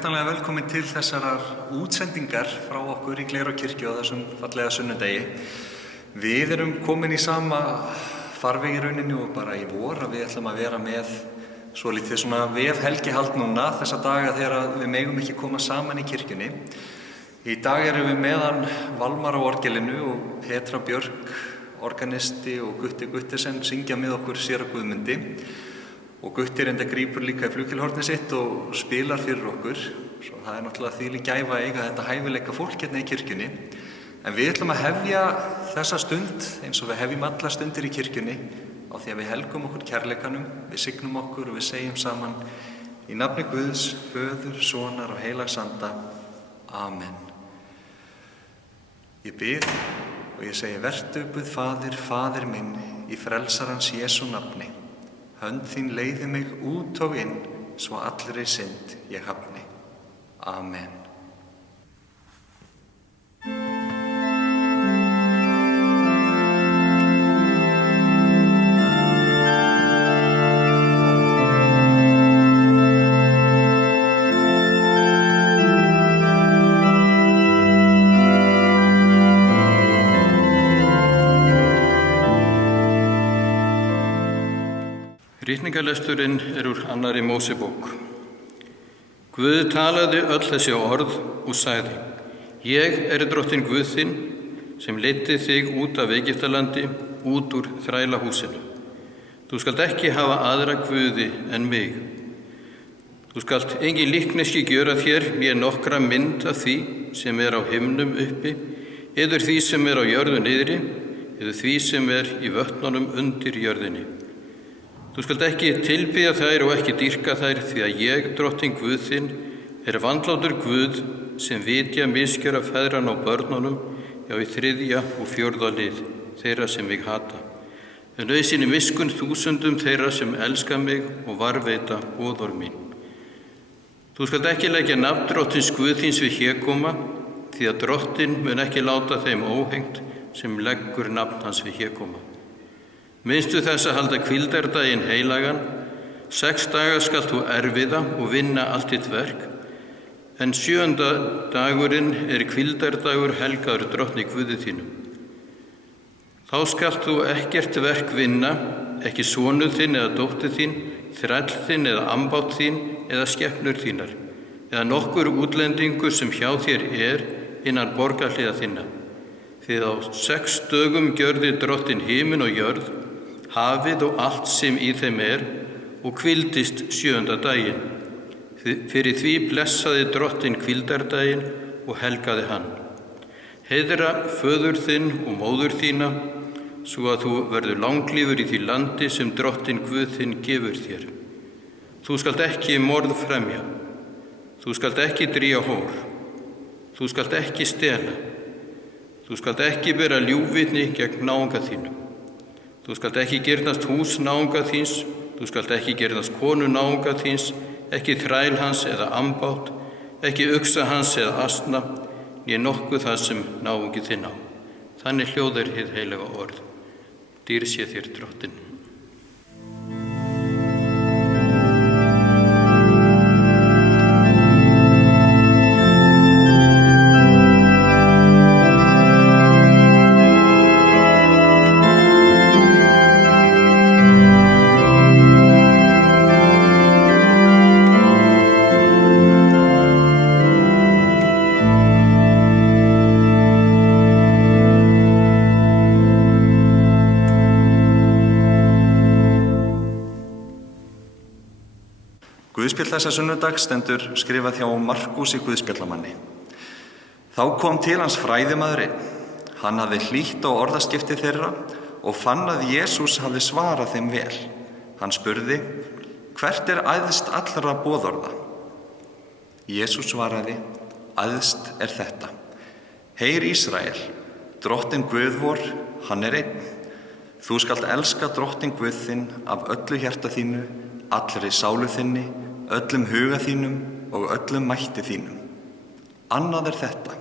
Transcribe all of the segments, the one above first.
hjartanlega velkomin til þessarar útsendingar frá okkur í Glerárkirkju á þessum fallega sunnudegi. Við erum komin í sama farveg í rauninni og bara í vor að við ætlum að vera með svolítið svona vefhelgihald núna þessa daga þegar við megum ekki koma saman í kirkjunni. Í dag erum við meðan Valmar á orgelinu og Petra Björk, organisti og Gutti Guttesen syngja með okkur séra Guðmundi. Og Gutti reynda grípur líka í flugkilhornið sitt og spilar fyrir okkur. Svo það er náttúrulega þvílík gæfa að eiga þetta hæfileika fólk hérna í kirkjunni. En við ætlum að hefja þessa stund eins og við hefjum alla stundir í kirkjunni á því að við helgum okkur kærleikanum, við signum okkur og við segjum saman í nafni Guðs, Föður, Sonar og Heilags Anda. Amen. Ég bið og ég segi vertu Guð Faðir, Faðir minn, í frelsarans Jesú nafni. Hönd þín leiði mig út og inn, svo allri synd ég hafni. Amen. Ritningarlesturinn úr annarri Mósebók. Guð talaði öll þessi orð og sagði: Ég drottinn Guð þinn, sem leiddi þig út af Egyptalandi, út úr þrælahúsinu. Þú skalt ekki hafa aðra guði en mig. Þú skalt engin líkneski gjöra þér né nokkra mynd af því sem á himnum uppi, eður því sem á jörðu niðri, eður því sem í vötnunum undir jörðinni. Þú skalt ekki tilbiðja þær og ekki dýrka þær, því að ég, drottinn Guð þinn, vandlátur Guð sem vitja misgjöra feðranna á börnunum, já í 3. og 4. lið þeirra sem mig hata. En auðsýni miskunn þúsundum þeirra sem elska mig og varðveita boðorð mín. Þú skalt ekki leggja nafn drottins Guð þíns við hégóma, því að drottinn mun ekki láta þeim óhengt sem leggur nafn hans við hégóma. Minnstu þess að halda hvíldardaginn heilagan, 6 daga skalt þú erfiða og vinna allt þitt verk, en 7. dagurinn hvíldardagur helgaður drottni Guði þínum. Þá skalt þú ekkert verk vinna, ekki sonur þinn eða dóttir þín, þræll þinn eða ambát þín eða skepnur þínar, eða nokkur útlendingur sem hjá þér innan borgarhliða þinna. Því á 6 dögum gjörði drottinn himinn og jörð, hafið og allt sem í þeim og hvíldist 7. daginn. Fyrir því blessaði drottinn hvíldardaginn og helgaði hann. Heiðra föður þinn og móður þína, svo að þú verður langlífur í því landi sem drottinn Guð þinn gefur þér. Þú skalt ekki morð fremja. Þú skalt ekki drýja hór. Þú skalt ekki stela. Þú skalt ekki bera ljúgvitni gegn náunga þínum. Þú skalt ekki girnast hús náunga þíns, þú skalt ekki girnast konu náunga þíns, ekki þræl hans eða ambát, ekki uxa hans eða asna, né nokkuð það sem náungi þinn á. Þannig hljóðar hið heilaga orð. Dýr sé þér drottinn. Guðspjall þessa sunnudags stendur skrifað hjá Markúsi Guðspjallamanni. Þá kom til hans fræðimaður einn. Hann hafði hlýtt á orðaskipti þeirra og fann að Jesús hafði svarað þeim vel. Hann spurði: Hvert æðst allra boðorða? Jesús svaraði: Æðst þetta. Heyr Ísrael, drottinn Guð vor, hann einn. Þú skalt elska drottinn Guð þinn af öllu hjarta þínu, allri sálu þinni, öllum huga þínum og öllum mætti þínum. Annað þetta: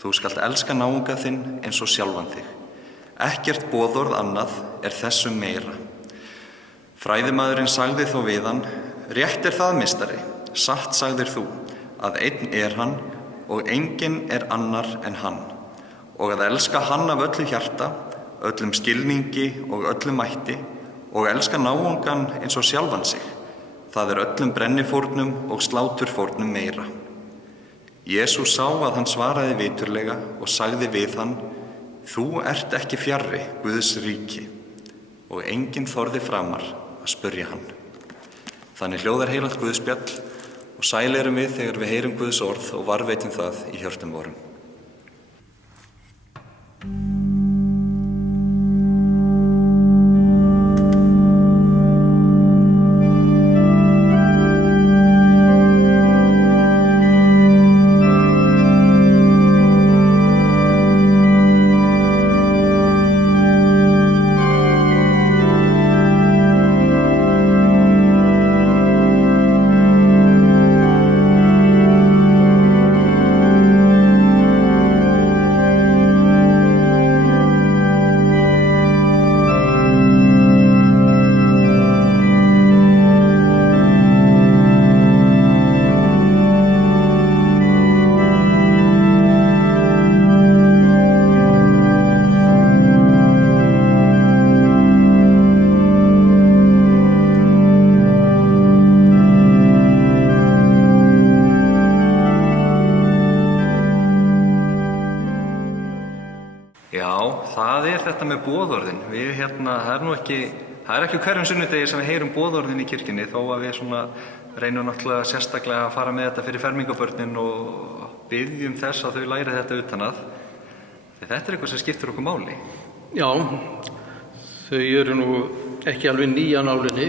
þú skalt elska náunga þinn eins og sjálfan þig. Ekkert boðorð annað þessum meira. Fræðimaðurinn sagði þó við hann: Rétt það, meistari, satt sagðir þú, að einn hann og enginn annar en hann, og að elska hann af öllu hjarta, öllum skilningi og öllum mætti, og elska náungan eins og sjálfan sig. Það öllum brennifórnum og sláturfórnum meira. Jesús sá að hann svaraði viturlega og sagði við hann: Þú ert ekki fjarri Guðs ríki. Og enginn þorði framar að spyrja hann. Þannig hljóðar heilagt Guðspjall, og sæl erum við þegar við heyrum Guðs orð og varðveitum það í hjörtum vorum. Þetta með boðorðin, það ekki hverjum sunnudegi sem við heyrum boðorðin í kirkjunni, þó að við reynum náttúrulega sérstaklega að fara með þetta fyrir fermingarbörnin og biðjum þess að þau læri þetta utan að. Þetta eitthvað sem skiptir okkur máli. Já, þau eru nú ekki alveg nýja nálinni,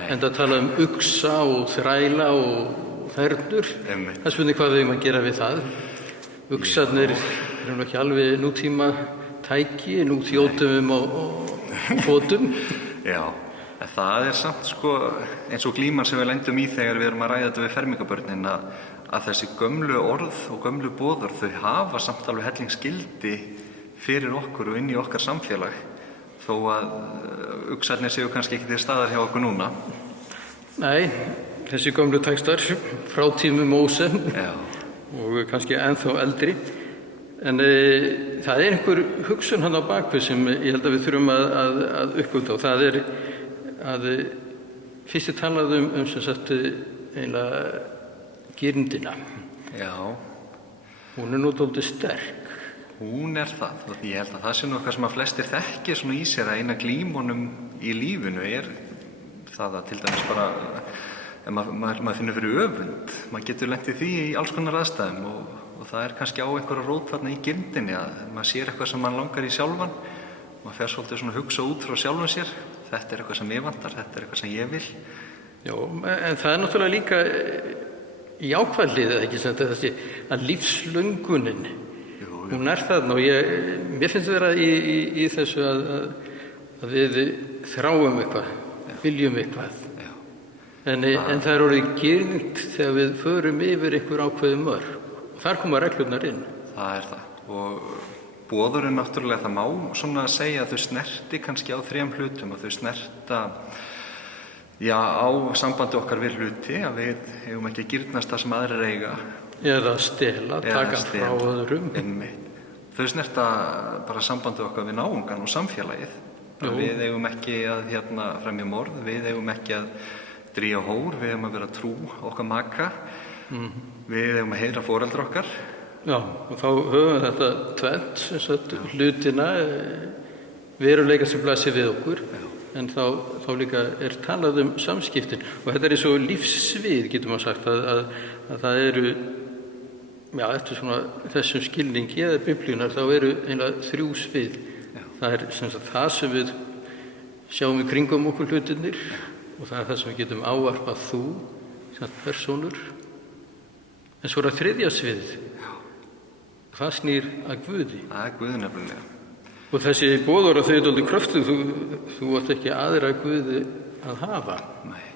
en það tala uxa og þræla og þernur. Það spurning hvað við að gera við það. Uxarnir eru nú ekki alveg nútíma tæki, nú þjótum og fótum. Já, en það samt eins og glíman sem við lendum í þegar við erum að ræða þetta við fermingarbörnin, að þessi gömlu orð og gömlu boðorð, þau hafa samt alveg hellingsgildi fyrir okkur og inn í okkar samfélag, þó að uxarnir séu kannski ekki til staðar hjá okkur núna. Nei, þessi gömlu textar frá tímum Móse og kannski ennþá eldri. En það einhver hugsun hann á bakvið sem ég held að við þurfum að uppgötva, og það að fyrst talað sem sagt eiginlega girndina. Já. Hún nú dálítið sterk. Hún það, og ég held að það sé nú eitthvað sem að flestir þekkja svona í sér, að eina glímunum í lífinu það að til dæmis bara, ef maður finnur fyrir öfund, maður getur lent í því í alls konar aðstæðum, og það kannski á einhverja rót þarna í girndinni, að maður sér eitthvað sem mann langar í sjálfan, maður fer svolítið svona að hugsa út frá sjálfum sér, þetta eitthvað sem ég vantar, þetta eitthvað sem ég vil. Já, en það náttúrulega líka jákvæðlið, ekki sem þessi að lífslöngunin, hún þarna, og mér finnst vera í þessu að við þráum eitthvað, viljum eitthvað, en það orðið girnd þegar við förum yfir einhver ákveðið mörk. Þar koma reglurnar inn. Það það. Og boðorðin náttúrulega, það má svona segja að þau snerti kannski á 3 hlutum, að þau snerta á sambandi okkar við hluti, að við eigum ekki að girnast það sem aðrir eiga. Eða stela, taka frá öðrum. Þau snerta bara sambandi okkar við náungan og samfélagið. Við eigum ekki að fremja morð, við eigum ekki að drífa hór, við eigum að vera trú okkar maka. Við eigum að heyra foreldra okkar. Já, og þá höfum við þetta tvennt, hlutina, veruleika sem blasir við okkur, en þá líka talað samskiptin. Og þetta eins og lífssvið, getur maður sagt, að það eru, eftir þessum skilningi eða biblíunar, þá eru eiginlega 3 svið. Það það sem við sjáum í kringum okkur hlutinir, og það sem við getum ávarpað þú, persónur. En svo það 3. sviðið. Það snýr að Guði. Það Guði nefnilega. Og þessi boðorð, þau dálítið kröftuð, þú átt ekki aðra Guði að hafa. Nei.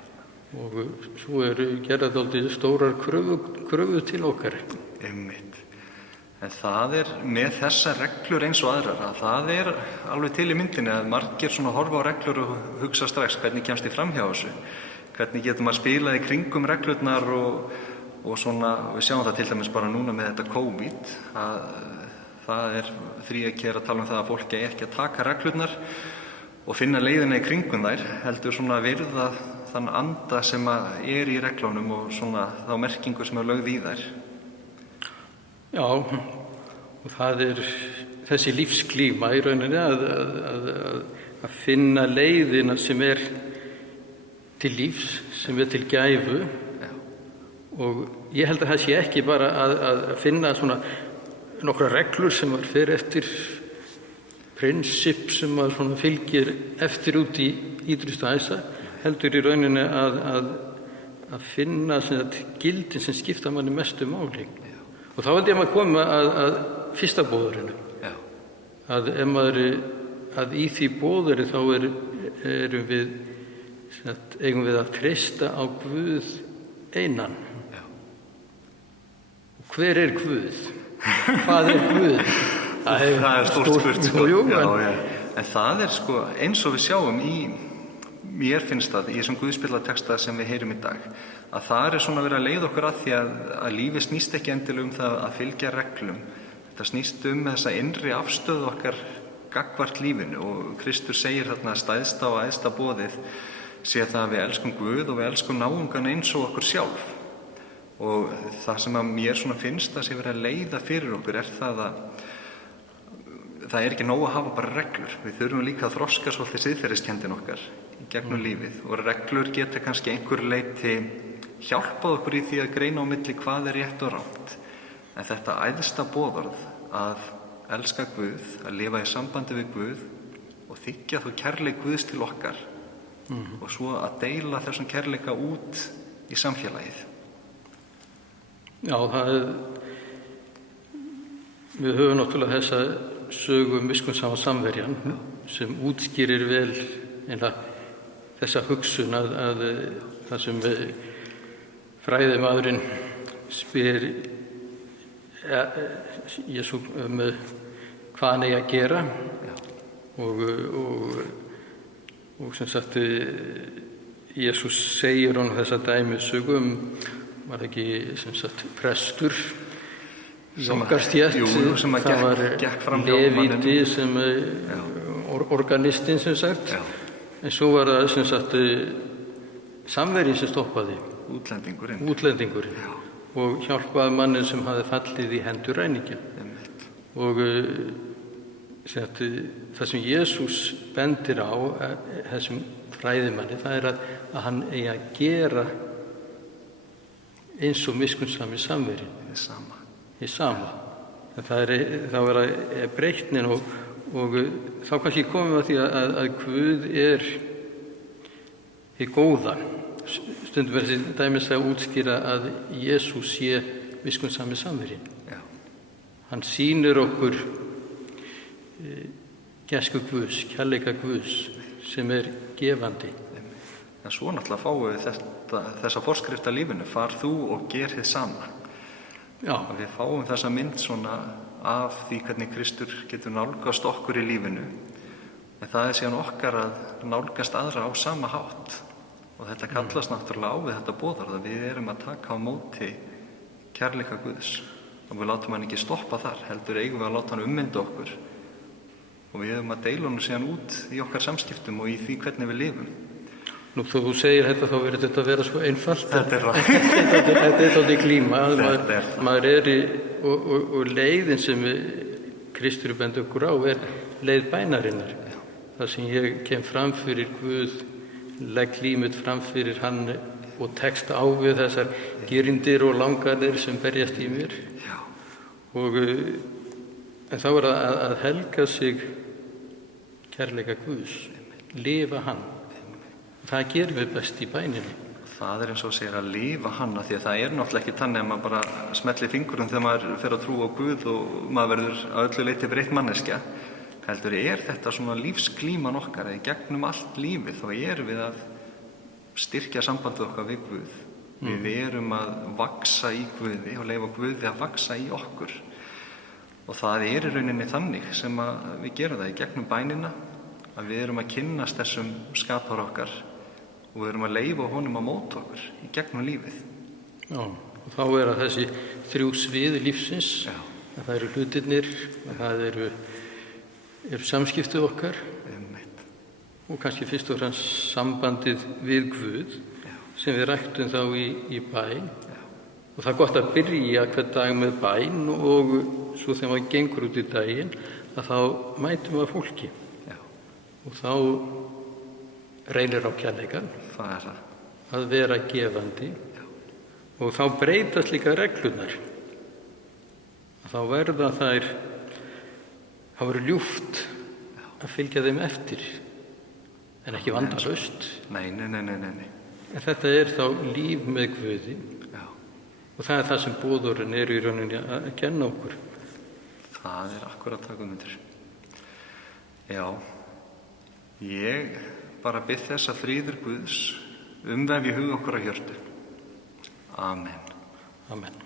Og svo gerðar dálítið stórar kröfur til okkar. Einmitt. En það með þessar reglur eins og aðrar, að það alveg til í myndinni að margir horfa á reglur og hugsa strax hvernig kemst ég fram hjá þessu. Hvernig getur maður spilað í kringum reglurnar og við sjáum það til dæmis bara núna með þetta COVID, að það þríeykið að tala um það að fólk eigi ekki að taka reglurnar og finna leiðina í kringum þær, heldur virða þann anda sem í reglunum og þá merkingu sem lögð í þær. Já, og það þessi lífsklíma í rauninni að finna leiðina sem til lífs, sem til gæfu. Já. Og ég held að það sé ekki bara að finna nokkra reglur sem fer eftir prinsip sem fylgir eftir út í ýtrustu æsa, heldur í rauninni að finna gildin sem skipta manni mestu máli. Já. Og þá held ég að koma að fyrsta boðorðinu. Já. Að í því boðorði þá eigum við að treysta á Guð einan. Já. Og hver Guð? Hvað Guð? Það stórt spurt. Jú, en það eins og við sjáum mér finnst það í þessum guðspjallatexta sem við heyrum í dag, að það verið að leiða okkur að því að lífið snýst ekki endilega um það að fylgja reglum. Þetta snýst um þessa innri afstöðu okkar gagnvart lífinu, og Kristur segir þarna stæðsta og æðsta boðið sé það að við elskum Guð og við elskum náungan eins og okkur sjálf. Og það sem að mér finnst að sé verið að leiða fyrir okkur það að það ekki nóg að hafa bara reglur. Við þurfum líka að þroska svolítið siðferðiskenndin okkar í gegnum lífið, og reglur geta kannski einhver leyti hjálpað okkur í því að greina á milli hvað rétt og rangt. En þetta æðsta boðorð að elska Guð, að lifa í sambandi við Guð og þiggja þó kærleik Guðs til okkar, og svo að deila þessum kærleika út í samfélagið. Já, við höfum náttúrulega þessa sögu miskunnsama samverjan sem útskýrir vel þessa hugsun að það sem fræðimaðurinn spyr Jesú hvað hann eigi að gera. Og sem sagt Jesús segir honum þessa dæmisögu var ekki sem sagt prestur í okkar stétt, sem gekk fram hjá Levíti sem organistinn sem sagt. Já. En svo var það sem sagt samverjinn sem stoppaði, útlendingurinn. Já. Og hjálpaði mannin sem hafði fallið í hendur ræningja. Og það sem Jesús bendir á þessum fræðimanni, það að hann eigi að gera eins og miskunnsami samverjinn. Hið sama. Það var breytnin og þá kannski komum við að því að Guð hið góða. Stundum þessi dæmis að útskýra að Jesús sé miskunnsami samverjinn. Já. Hann sýnir okkur gæsku Guðs, kærleika Guðs sem gefandi. En svo náttúrulega fáum við þessa forskrift af lífinu, far þú og ger hið sama. Já. Og við fáum þessa mynd af því hvernig Kristur getur nálgast okkur í lífinu, en það síðan okkar að nálgast aðra á sama hátt. Og þetta kallast náttúrulega á við þetta boðorð að við erum að taka á móti kærleika Guðs, og við látum hann ekki stoppa þar, heldur eigum við að láta hann ummynda okkur, og við höfum að deila hann síðan út í okkar samskiptum og í því hvernig við lifum. Nú, þú segir þetta, þá verður þetta að vera svo einfalt. Þetta er tóti klíma. Maður og leiðin sem Kristur bendir okkur á leið bænarinnar. Það sem ég kem fram fyrir Guð, legg lífið fram fyrir hann og tekst á við þessar gerindir og langanir sem berjast í mér. Já. En þá að helga sig kærleika Guðs, lifa hann. Það gerum við best í bæninni. Það eins og segir að lifa hann, því að það náttúrulega ekki þannig að maður bara smellir fingurum þegar maður fer að trúa á Guð og maður verður að öllu leyti breytt manneskja. Heldur þetta svona lífsklíman okkar, að í gegnum allt lífið þá erum við að styrkja sambandið okkar við Guð. Við erum að vaxa í Guði og leyfa Guði að vaxa í okkur. Og það í rauninni þannig sem við gerum það í gegnum bænina, að við erum að kynnast þessum skapara okkar og við erum að leyfa honum að móta okkur í gegnum lífið. Já, Og þá er að þessi 3 svið lífsins, Já. að það eru hlutirnir, að það eru samskiptið okkar Einmitt. og kannski fyrst og fremst sambandið við Guð sem við ræktum þá í bæn. Og það er gott að byrja hvern dag með bæn og svo þegar maður gengur út í daginn að þá mætum við fólki. Já. Og þá reynir á kærleikann Það er það. að vera gefandi. Og þá breytast líka reglunar. Þá verða þær, það verður ljúft að fylgja þeim eftir, en ekki vandalaust. Nei. En þetta er þá líf með Guði. Já. Og það er það sem boðorðin eru í rauninni að kenna okkur. Það er akkurat það, Guðmundur. Já. Ég bara bið þess að fríður Guðs umvefi hug okkur að hjörtu. Amen. Amen.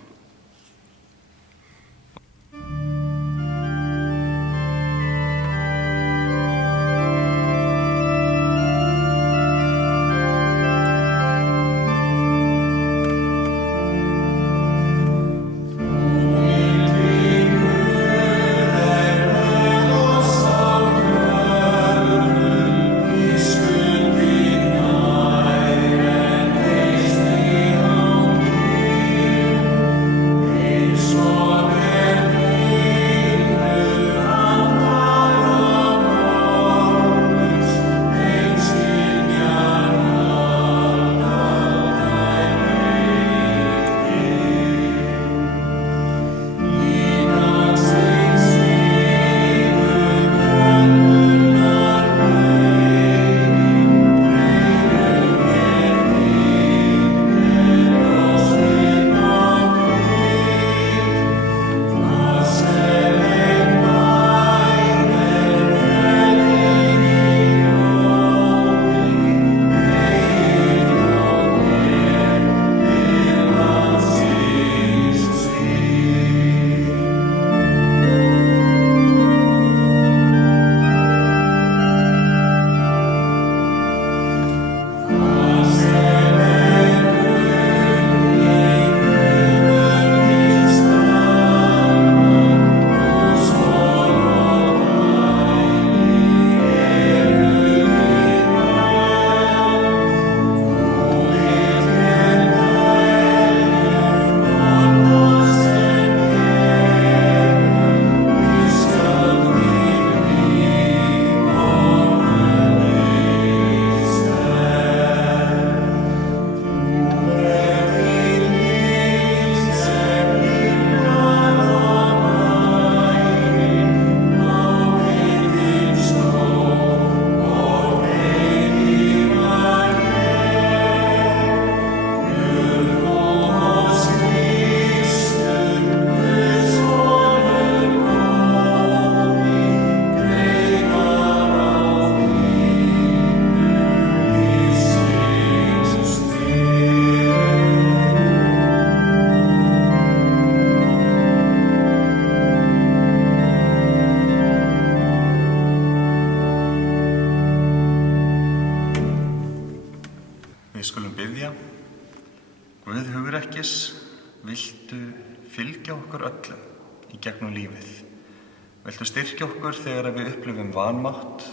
Við skulum biðja. Guð hugrekkis, viltu fylgja okkur öllum í gegnum lífið. Viltu styrkja okkur þegar við upplifum vanmátt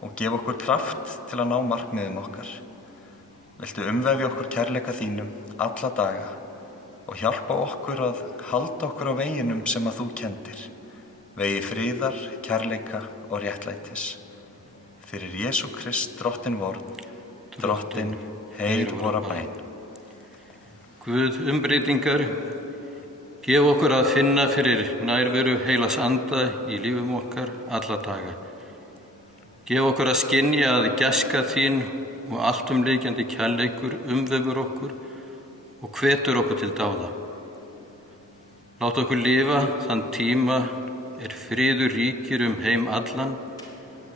og gefa okkur kraft til að ná markmiðum okkar. Viltu umvefja okkur kærleika þínum alla daga og hjálpa okkur að halda okkur á veginum sem að þú kenndir. Vegi friðar, kærleika og réttlætis. Fyrir Jesú Krist, drottinn vorn, drottinn, heyr vora bæn. Guð umbreytingar, gef okkur að finna fyrir nærveru heilags anda í lífum okkar alla daga. Gef okkur að skynja að gæska þín og alltumlykjandi kærleikur umvefur okkur og hvetur okkur til dáða. Lát okkur lifa þann tíma friður ríkir heim allan,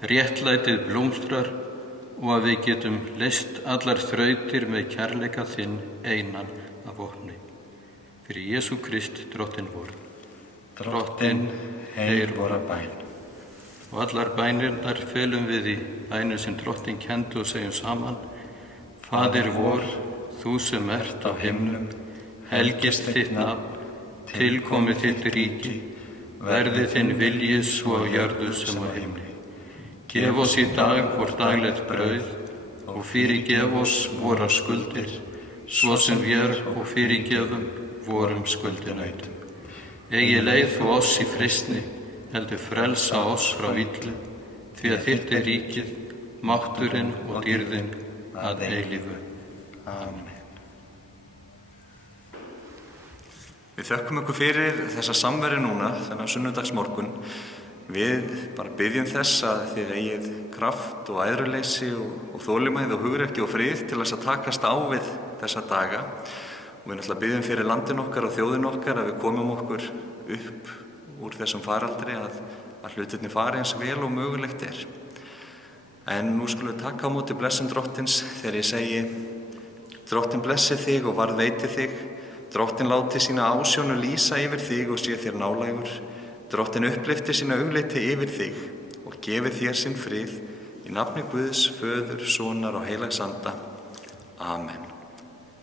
réttlætið blómstrar og að við getum leyst allar þrautir með kærleika þinn einan af vopni. Fyrir Jesú Krist, drottinn vor. Drottinn, heyr vora bæn. Og allar bænirnar felum við í bænu sem drottinn kenndi og segjum saman: Faðir vor, þú sem ert á himnum, helgist þitt nafn, tilkomi þitt ríki, verði þinn vilji svo á jörðu sem á himni. Gef oss í dag vort daglegt brauð og fyrirgef oss vorar skuldir, svo sem vér og fyrirgefum vorum skuldinautum. Eigi leið þú oss í freistni, heldur frelsa oss frá illu, því að þitt er ríkið, mátturinn og dýrðin að eilífu. Amen. Við þökkum ykkur fyrir þessa samveru núna, þennan sunnudagsmorgun. Við bara byggjum þess að þið eigið kraft og æðruleysi og þolinmæði og hugrekki og frið til þess að takast á við þessa daga. Og við náttúrulega byggjum fyrir landin okkar og þjóðin okkar að við komum okkur upp úr þessum faraldri að hlutirnir fari eins vel og mögulegt er. En nú skulum við taka á móti blessun Drottins þegar ég segi: Drottin blessi þig og varðveiti þig. Drottin láti sína ásjónu lýsa yfir þig og sé þér nálægur. Drottin upplyfti sína augliti yfir þig og gefi þér sinn frið í nafni Guðs, Föður, Sonar og Heilags Anda. Amen.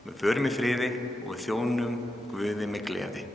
Við förum í friði og við þjónum Guði með gleði.